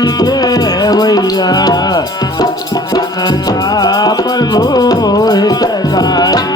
देवैया का प्रभु हितकारी।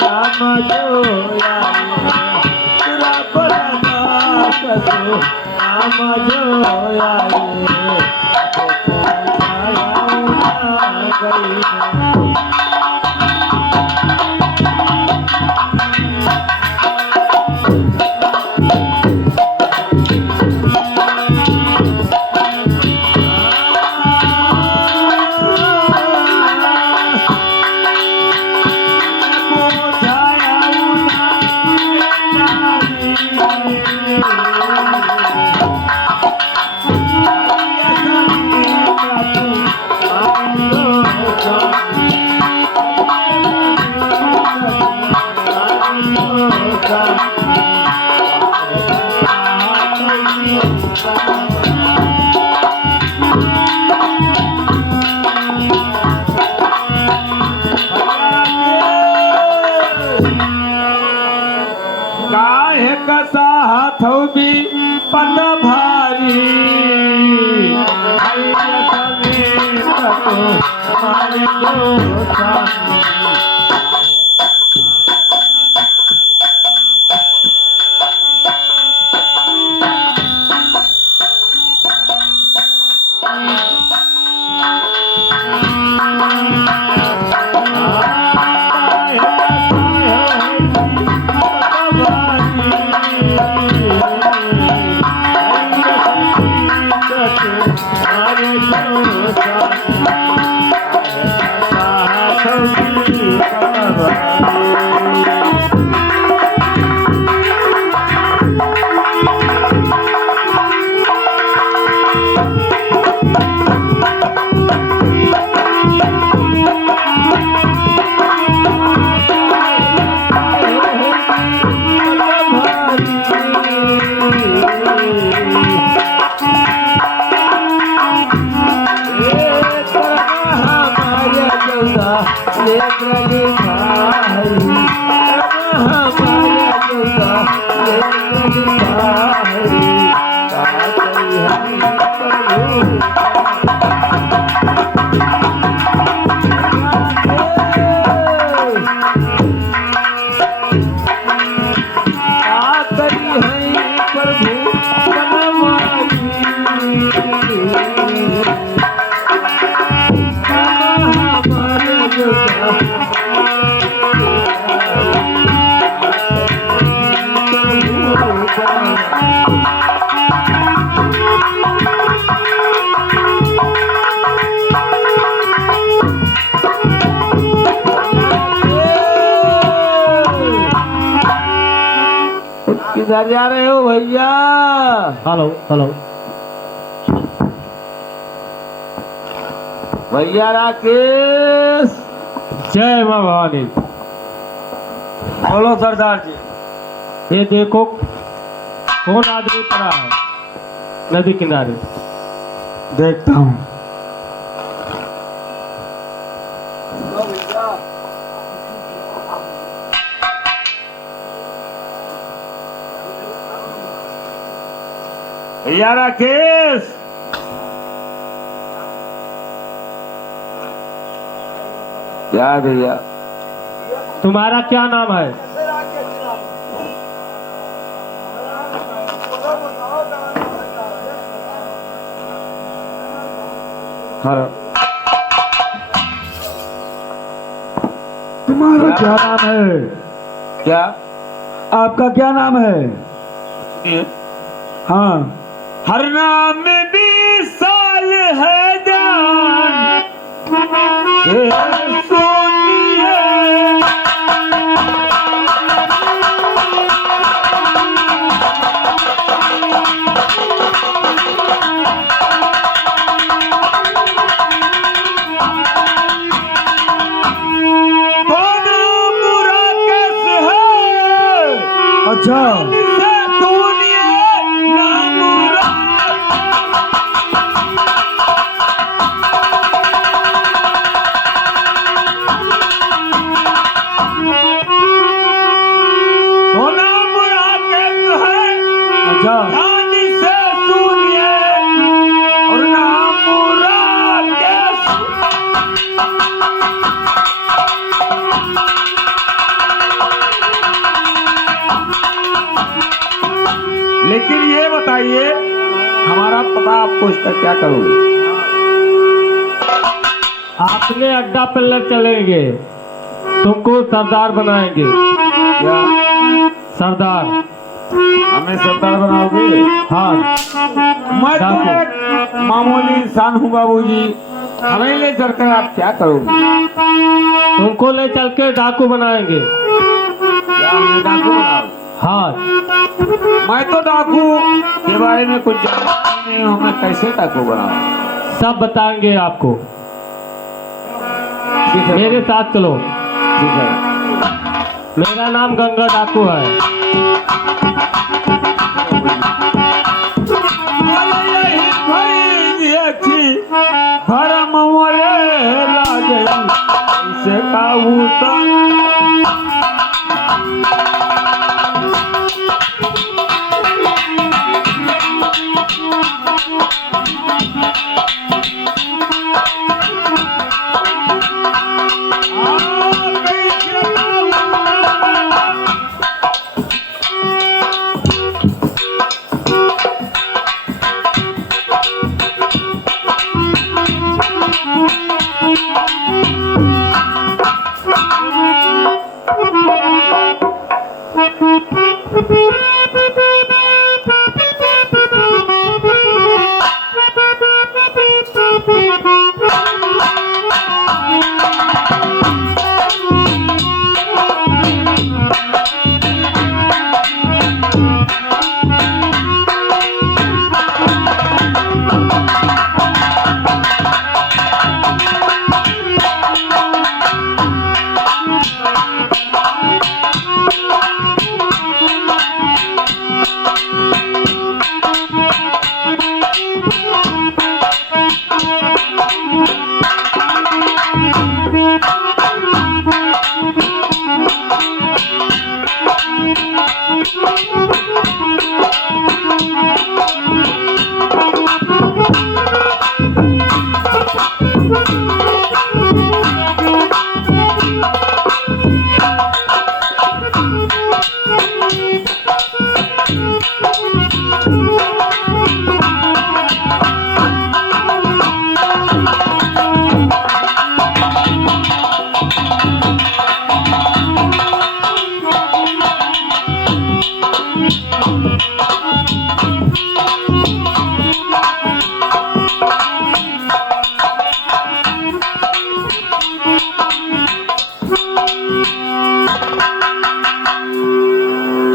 राम जोया तुरा बड़ा ससु राम जोया थोबी पन भारी मारे किधर जा रहे हो भैया? हेलो हेलो भैया राकेश जय माँ भवानी। बोलो सरदार जी। ये देखो कौन आदमी पड़ा है नदी किनारे। देखता हूँ। भैया राकेश, क्या भैया? तुम्हारा क्या नाम है? हाँ। तुम्हारा क्या नाम है? क्या? आपका क्या नाम है? हाँ। हर नाम 20 साल है जान सुनिए। अच्छा, लेकिन ये बताइए हमारा पता आपको इसका क्या करोगे? आपने अड्डा पर ले चलेंगे, तुमको सरदार बनाएंगे। क्या? सरदार? हमें सरदार बनाओगे? हाँ। मैं तो एक मामूली इंसान हूँ बाबूजी, हमें ले चलकर आप क्या करोगे? तुमको ले चल के डाकू बनाएंगे। क्या हमें डाकू बनाओगे? हाँ। मैं तो डाकू के बारे में कुछ जानता नहीं हूँ, मैं कैसे डाकू बनाऊँ? सब बताएंगे आपको। ठीक है, मेरे साथ चलो। ठीक है। मेरा नाम गंगा डाकू है। भरम मोरे लागे से काबूता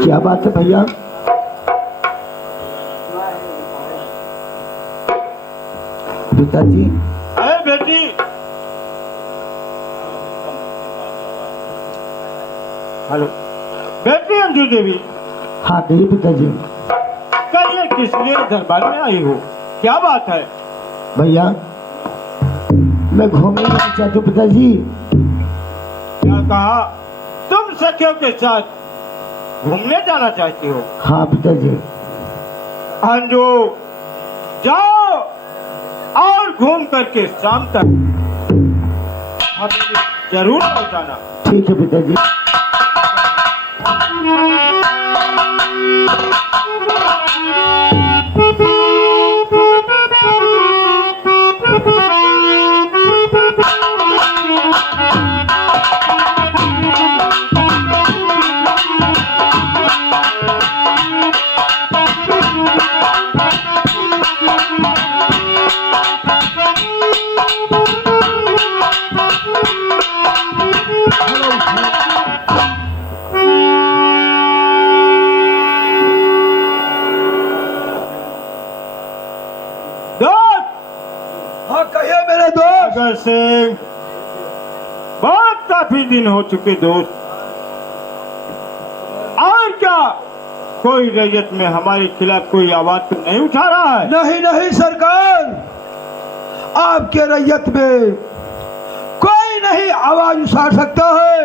क्या बात है भैया? पिताजी, अरे बेटी, हेलो बेटी अंजू देवी, हाँ कहिए पिताजी। कल ये किस लिए दरबार में आई हो, क्या बात है? भैया मैं घूमने जाना चाहती हूँ पिताजी। क्या कहा? तुम सखियों के साथ घूमने जाना चाहती हो? हाँ पिताजी। अंजू जाओ और घूम करके शाम तक हमें जरूर पहुंचाना। ठीक है पिताजी। दोस्त हाँ कहिए मेरे दोस्त। सागर सिंह, बहुत काफी दिन हो चुके दोस्त। और क्या कोई रैयत में हमारे खिलाफ कोई आवाज तो नहीं उठा रहा है? नहीं नहीं सरकार, आपके रैयत में कोई नहीं आवाज उठा सकता है,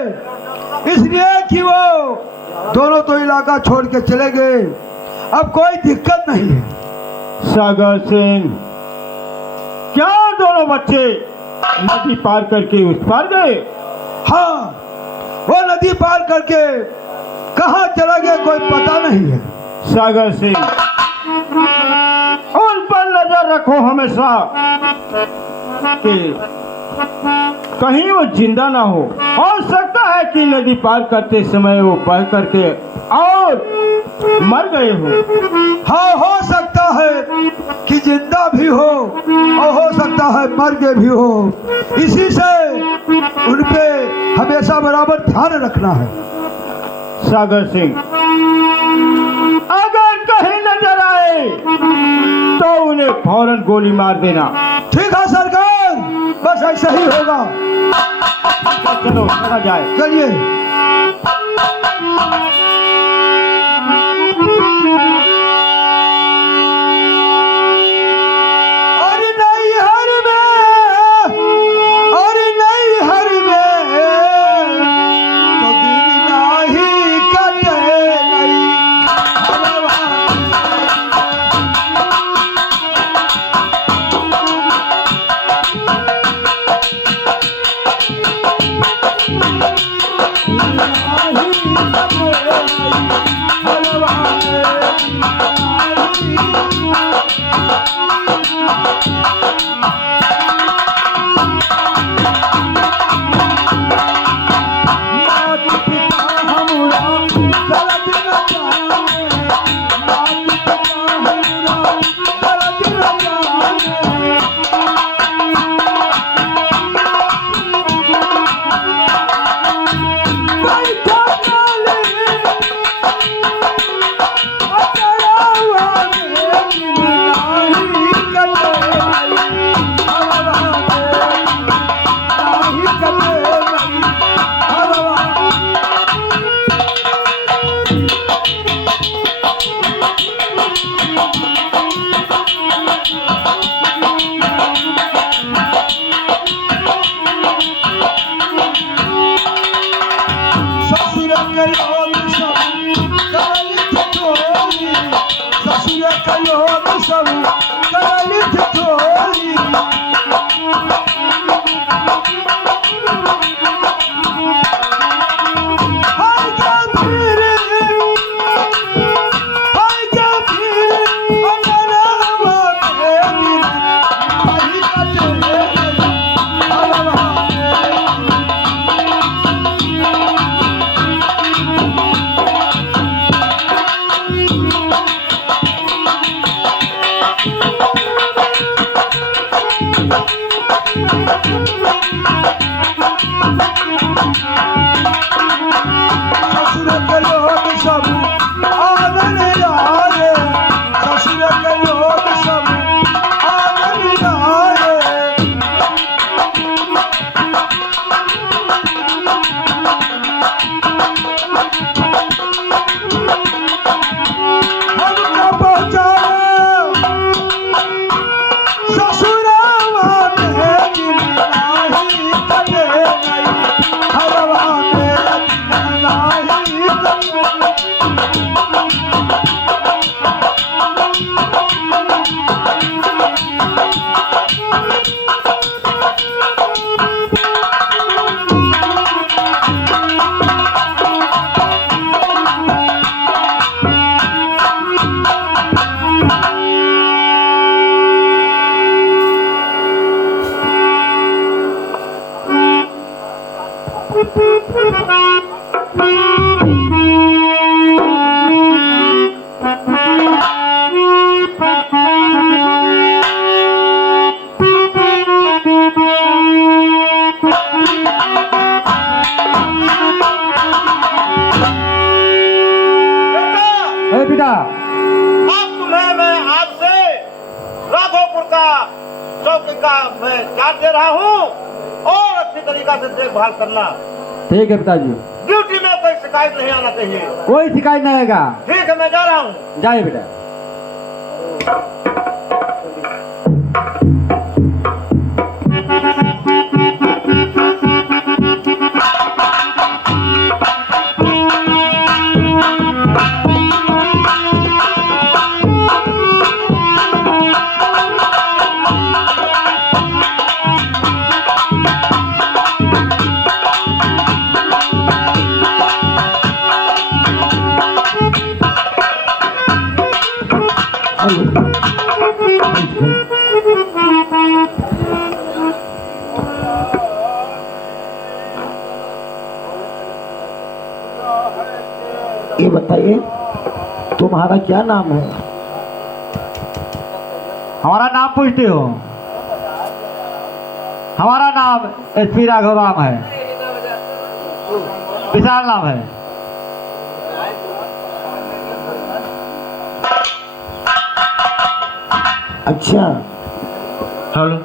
इसलिए कि वो दोनों तो इलाका छोड़ के चले गए, अब कोई दिक्कत नहीं है। सागर सिंह, क्या दोनों बच्चे नदी पार करके उस पार गए? हाँ वो नदी पार करके कहाँ चला गया कोई पता नहीं है। सागर सिंह, उन पर नजर रखो हमेशा कि कहीं वो जिंदा ना हो सकता है कि नदी पार करते समय वो बह करके और मर गए हो। हाँ हो सकता है कि जिंदा भी हो और हो सकता है मर गए भी हो, इसी से उन पे हमेशा बराबर ध्यान रखना है। सागर सिंह, अगर कहीं नजर आए तो उन्हें फौरन गोली मार देना। ठीक है सरकार, बस ऐसा ही होगा। चलो चला जाए। चलिए। अरे नहीं हर में, अरे नहीं हर में तो दिन नहीं कटे नहीं। साथ दे रहा हूँ और अच्छी तरीका से देखभाल करना। ठीक है पिताजी, ड्यूटी में कोई शिकायत नहीं आना चाहिए। कोई शिकायत नहीं आएगा। ठीक है, मैं जा रहा हूँ। जाइए बेटा। ये बताइए तुम्हारा क्या नाम है? हमारा नाम पूछते हो? हमारा नाम एसपी राघव राम है, विशाल नाम है। अच्छा, hello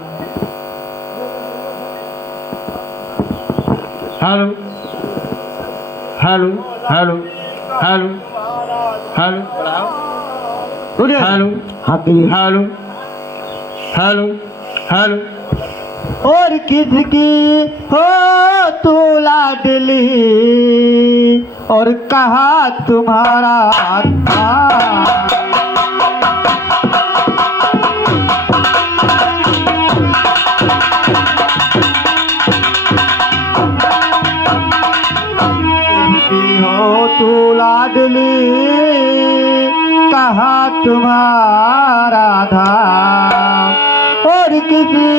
hello hello hello hello hello सुनिए, हेलो हाँ कहिए। Hello hello hello. और किसकी हो तू लाडली और कहा तुम्हारा था? हो तू लाडली कहा तुम्हारा था और किसी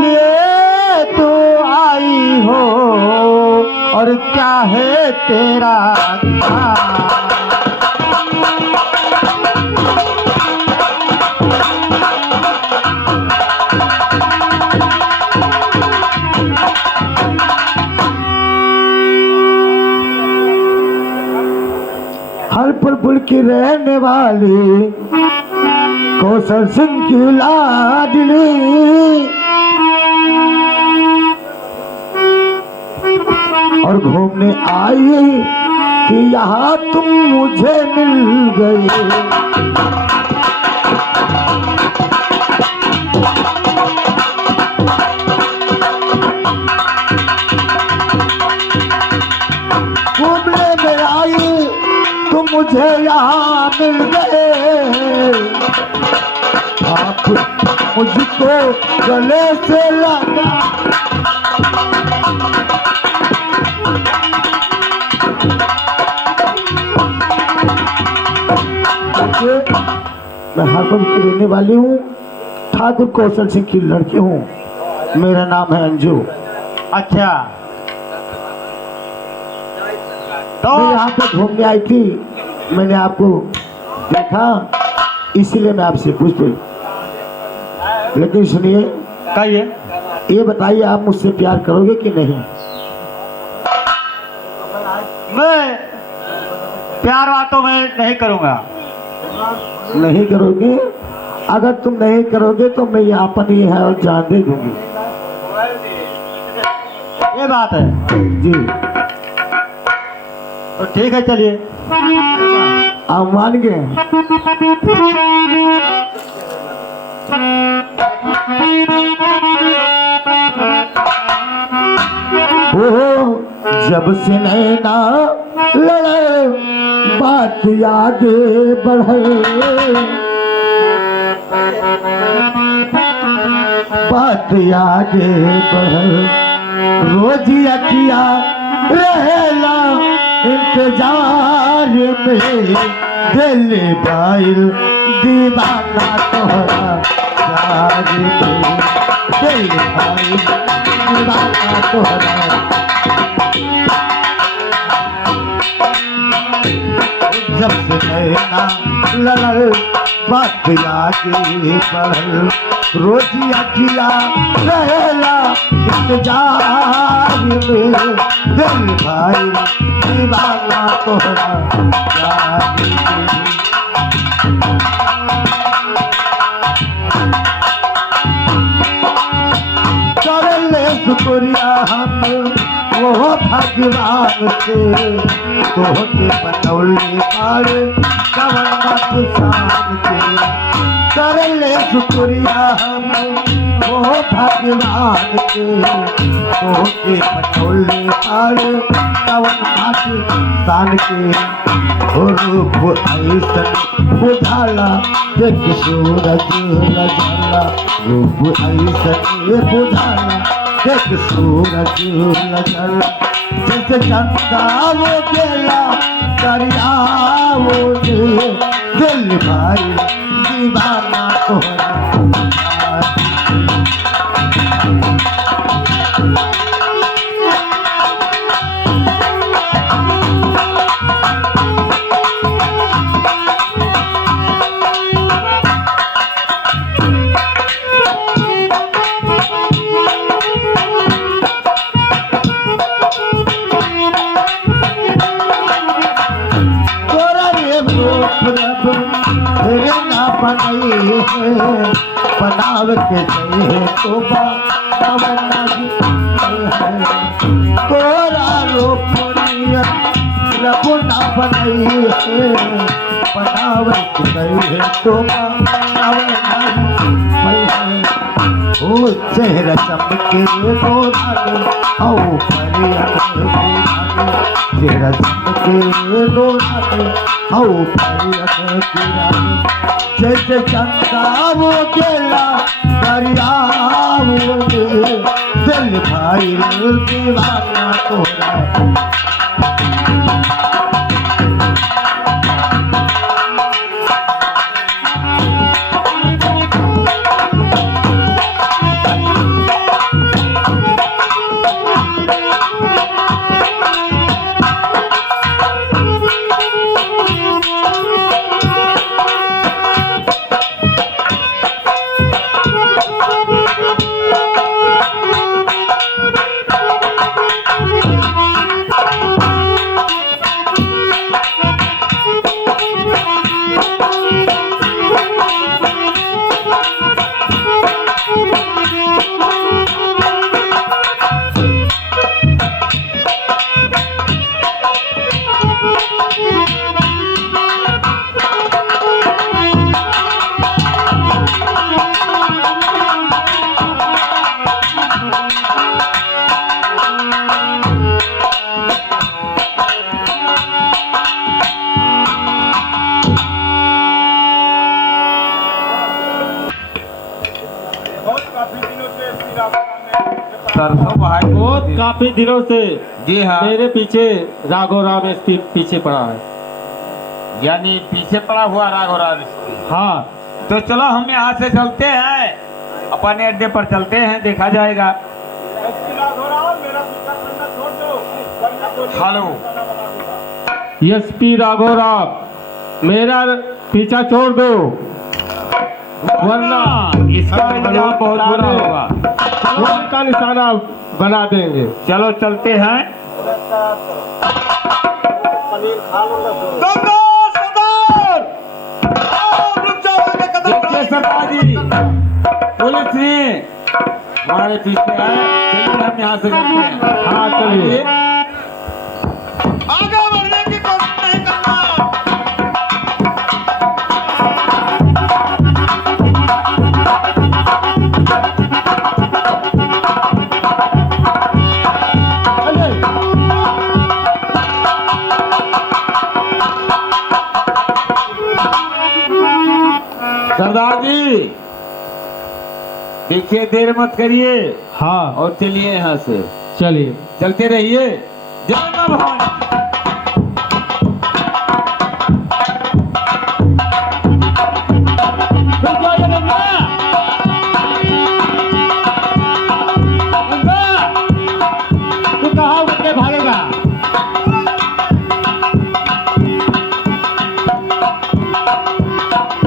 लिए तू आई हो और क्या है तेरा काम? हरपुर पुल की रहने वाली कौशल सिंह की लाडली और घूमने आई कि यहाँ तुम मुझे मिल गए। घूमने में आई तुम मुझे यहाँ मिल गए। आप मुझको गले से लगा मैं हरपुर की रहने वाली हूँ, ठाकुर कौशल सिंह की लड़की हूँ। मेरा नाम है अंजू। अच्छा, तो मैं यहाँ पे घूमने आई थी, मैंने आपको देखा इसीलिए मैं आपसे पूछ रही। लेकिन सुनिए, कहिए। ये बताइए आप मुझसे प्यार करोगे कि नहीं? मैं प्यार बातों में नहीं करूँगा। नहीं करोगे? अगर तुम नहीं करोगे तो मैं यहाँ पर ही है और जान दे दूंगी। ये बात है जी, तो ठीक है, चलिए। आप मान गए? ओ जब से नैना लड़े बात आगे बढ़े, बात आगे बढ़े, रोज अखिया रहेला इंतजार में, दिल बाइल दीवाना तोहरा प्यार में, दिल बाइल दीवाना तोहरा। जब से नैना लड़ल बात आगे बढ़ल, रोजी अखिया रहेला इंतजार में, दिल भाई दीवाना तोहरा प्यार में। शुक्रिया हम वो भगवान से तोहके बनौले पार कवन किसान के कर ले शुक्रिया हम वो भगवान के तोहके बनौले पार कवन किसान के रूप ऐसन बुझाला देख सूरज लजाला रूप ऐसन बुझाला देख सूरज लजाला जैसे चंदा वो गेला दरिया वो दिल भाई दीवाना तोहरा बनाव के चाहिए तो तोरा रोपनिया रबो ना बनई है बनाव के चाहिए तो ओ चेहरा चमके दोराने आओ परिया चेहरा चमके दोराने आओ परिया जैसे चंदा वो गेला दरिया वो दिल भाई दीवाना तोरा सरसों भाई बहुत काफी दिनों से जी हाँ मेरे पीछे राघव राम एसपी पीछे पड़ा है। यानी पीछे पड़ा हुआ राघव राम स्त्री। हाँ तो चलो हम यहाँ से चलते हैं, अपने अड्डे पर चलते हैं, देखा जाएगा। हेलो एसपी राघव राम मेरा पीछा छोड़ दो वरना इसका अंजाम बहुत बुरा होगा। खून का निशाना बना देंगे। चलो चलते हैं। पनीर खा लो देखिए सरदार जी, पुलिस ने हमारे पीछे आए, चलिए हम यहाँ से चलते हैं। हाँ चलिए। आगे बढ़ने की कोशिश नहीं करना। सरदार जी देखिए, देर मत करिए हाँ और चलिए यहाँ से, चलिए। चलते रहिए। जय मां भवानी। तू कहाँ उठ के भागेगा?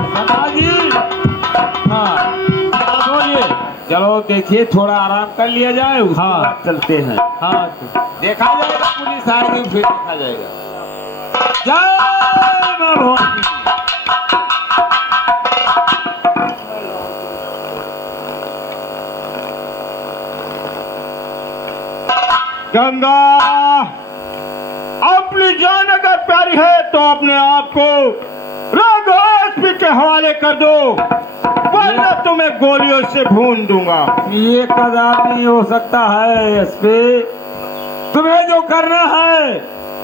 सरदार जी, हाँ बोलिए। चलो देखिए, थोड़ा आराम कर लिया जाए, उसके हाँ। बाद चलते हैं। हाँ देखा जाएगा, पुलिस आएगी फिर देखा जाएगा। जय मां भवानी। गंगा अपनी जान अगर प्यारी है तो अपने आप को राघव के हवाले कर दो, वरना तुम्हें गोलियों से भून दूंगा। ये कदापि नहीं हो सकता है एसपी। तुम्हें जो करना है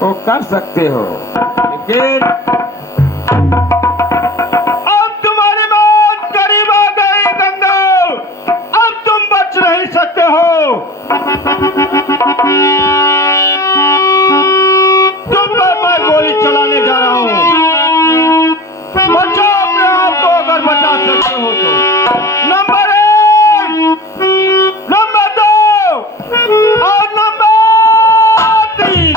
वो कर सकते हो, लेकिन अब तुम्हारी मौत करीब आ गई गंगा, अब तुम बच नहीं सकते हो। तुम पर मैं गोली चलाने जा रहा हूं, बचाओ अपने आप को अगर बचा सकते हो तो। नंबर 1, नंबर 2 और नंबर 3।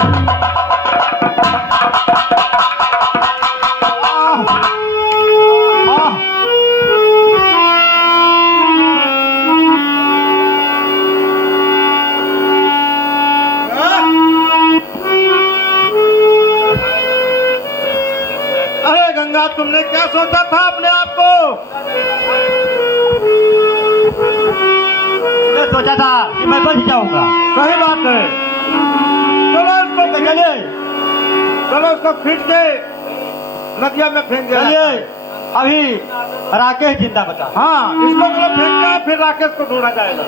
अरे गंगा, तुमने क्या सोचा था अपने आप को? मैं सोचा था कि मैं बच जाऊंगा। सही बात है। चलो इसको चलिए चलो इसको खींच के नदिया में फेंक दिया चलिए, जाता है। अभी राकेश जिंदा बचा। हाँ, इसको चलो फेंक दिया, फिर राकेश को ढूंढा जाएगा।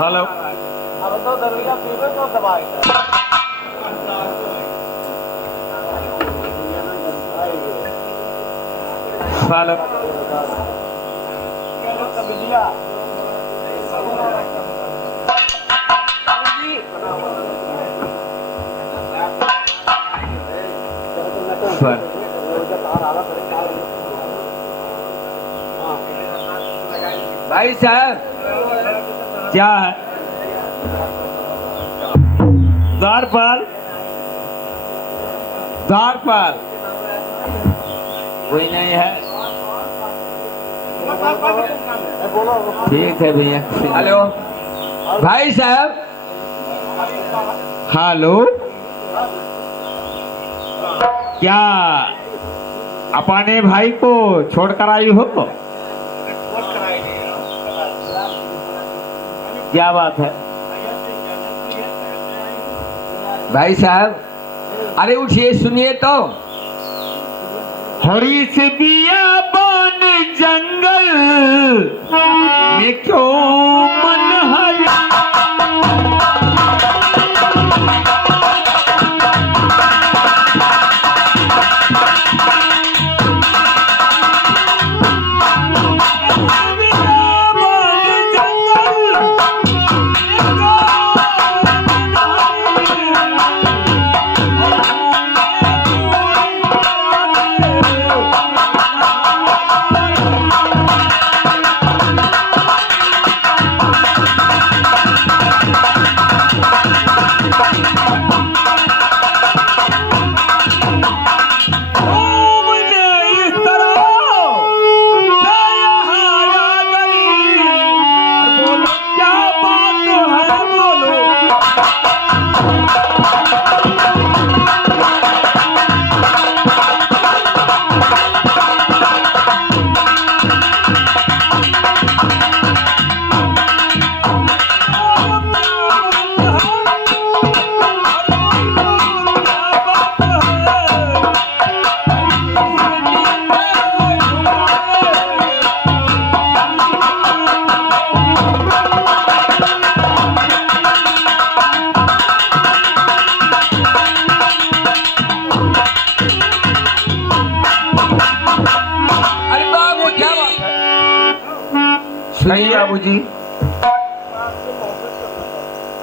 हेलो हेलो सर भाई साहब क्या है द्वारपाल द्वारपाल कोई नहीं है। ठीक है भैया। हेलो भाई साहब। हेलो क्या अपने भाई को छोड़कर आई हो? क्या बात है? भाई साहब अरे उठिए सुनिए तो। हरी से बियाबान जंगल में क्यों मन है? सुनिए बाबूजी,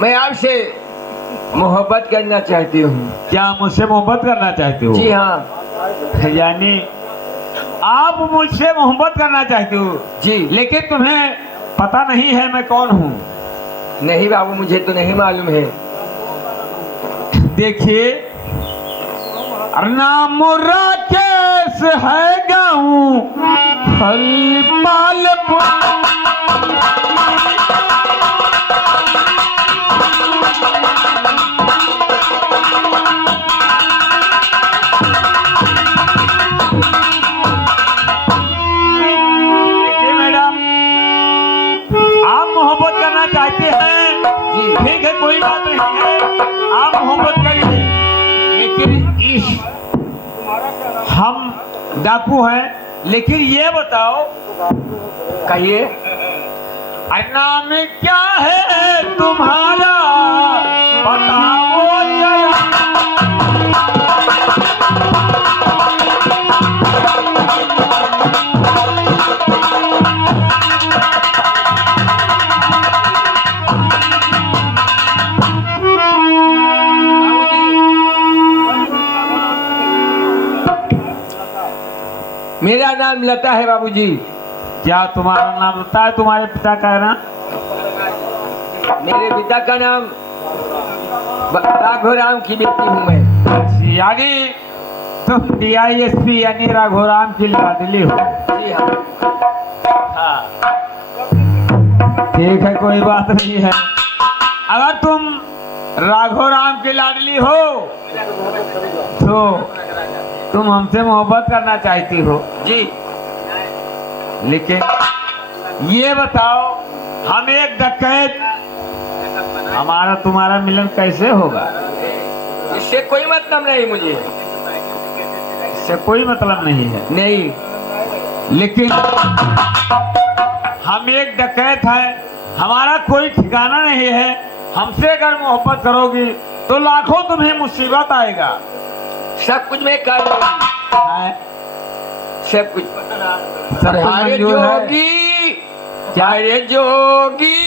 मैं आपसे मोहब्बत करना चाहती हूँ। क्या मुझसे मोहब्बत करना चाहते हो? जी हाँ। यानी आप मुझसे मोहब्बत करना चाहते हो? जी। लेकिन तुम्हें पता नहीं है मैं कौन हूँ? नहीं बाबू, मुझे तो नहीं मालूम है। देखिए, नाम राकेश है, गाँव हरिपालपुर। ठीक है, कोई बात नहीं है, आप मोहब्बत करिए, लेकिन इस हम डाकू हैं, लेकिन ये बताओ, कहिए। नाम क्या है तुम्हारा, बताओ जरा। मेरा नाम लता है बाबूजी। क्या तुम्हारा नाम होता है? तुम्हारे पिता का नाम? मेरे पिता का नाम राघोराम की बेटी हूँ मैं। यानी तुम DISP यानी राघोराम की लाडली हो। जी हाँ। ठीक है, कोई बात नहीं है। अगर तुम राघोराम की लाडली हो तो तुम हमसे मोहब्बत करना चाहती हो जी। लेकिन ये बताओ, हम एक डकैत, हमारा तुम्हारा मिलन कैसे होगा? इससे कोई मतलब नहीं मुझे। इससे कोई मतलब नहीं है। नहीं। लेकिन हम एक डकैत हैं, हमारा कोई ठिकाना नहीं है। हमसे अगर मोहब्बत करोगी तो लाखों तुम्हें मुसीबत आएगा। सब कुछ मैं कर लूंगी। है? सब कुछ। सब कुछ अरे मंजूर है। जोगी, क्या रे जोगी,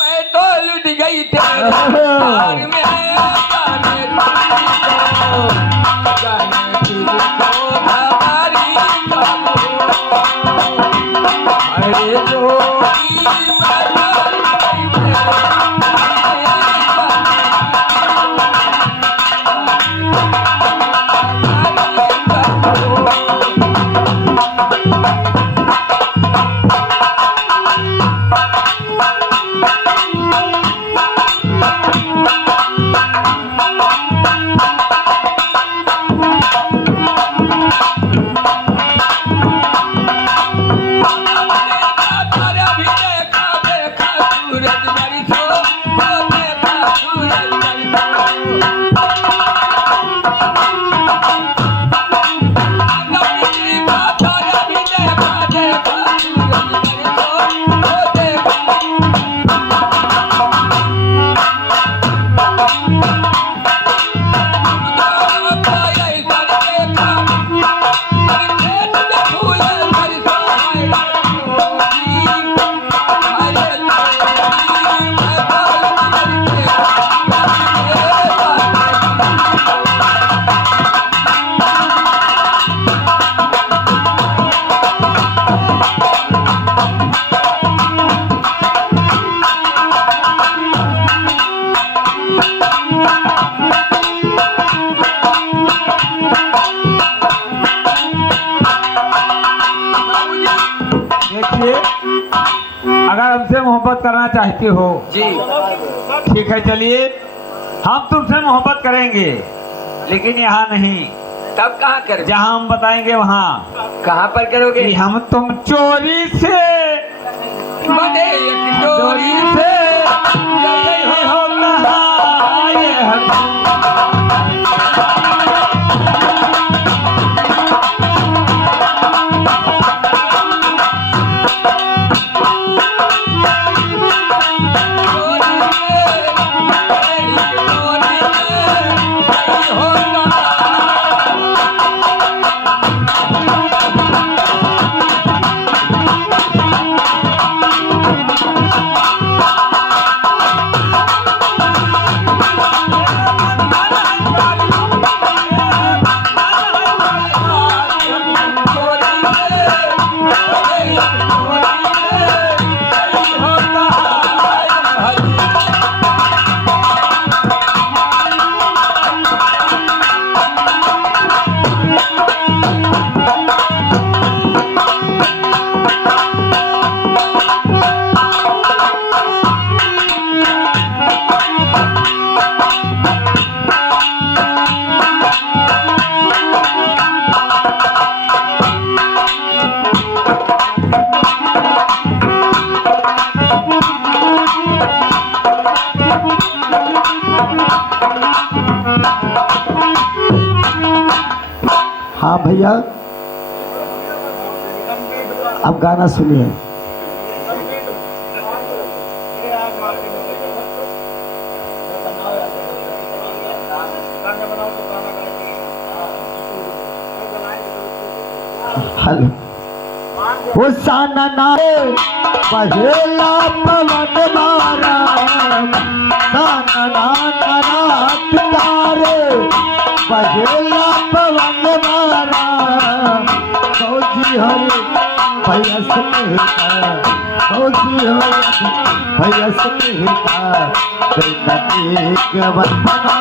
मैं तो लुट गई तेरे प्यार में। जाने तुझको हमारी अरे जोगी, मैं तो लुट गई देखिए, अगर हमसे मोहब्बत करना चाहती हो जी। ठीक है, चलिए हम तुमसे मोहब्बत करेंगे, लेकिन यहाँ नहीं, तब कहाँ कर? जहाँ हम बताएंगे वहाँ। कहाँ पर करोगे? कि हम तुम चोरी से बने एक चोरी डोरी से ये हो कहाँ, ये हम भैया अब गाना सुनिए। हेलो वो साना नारे पहला पवन मारा साना नाना रात तारे पहला पवन मारा फौजी हरे भैया से कहता फौजी हरे भैया से कहता एक बंदना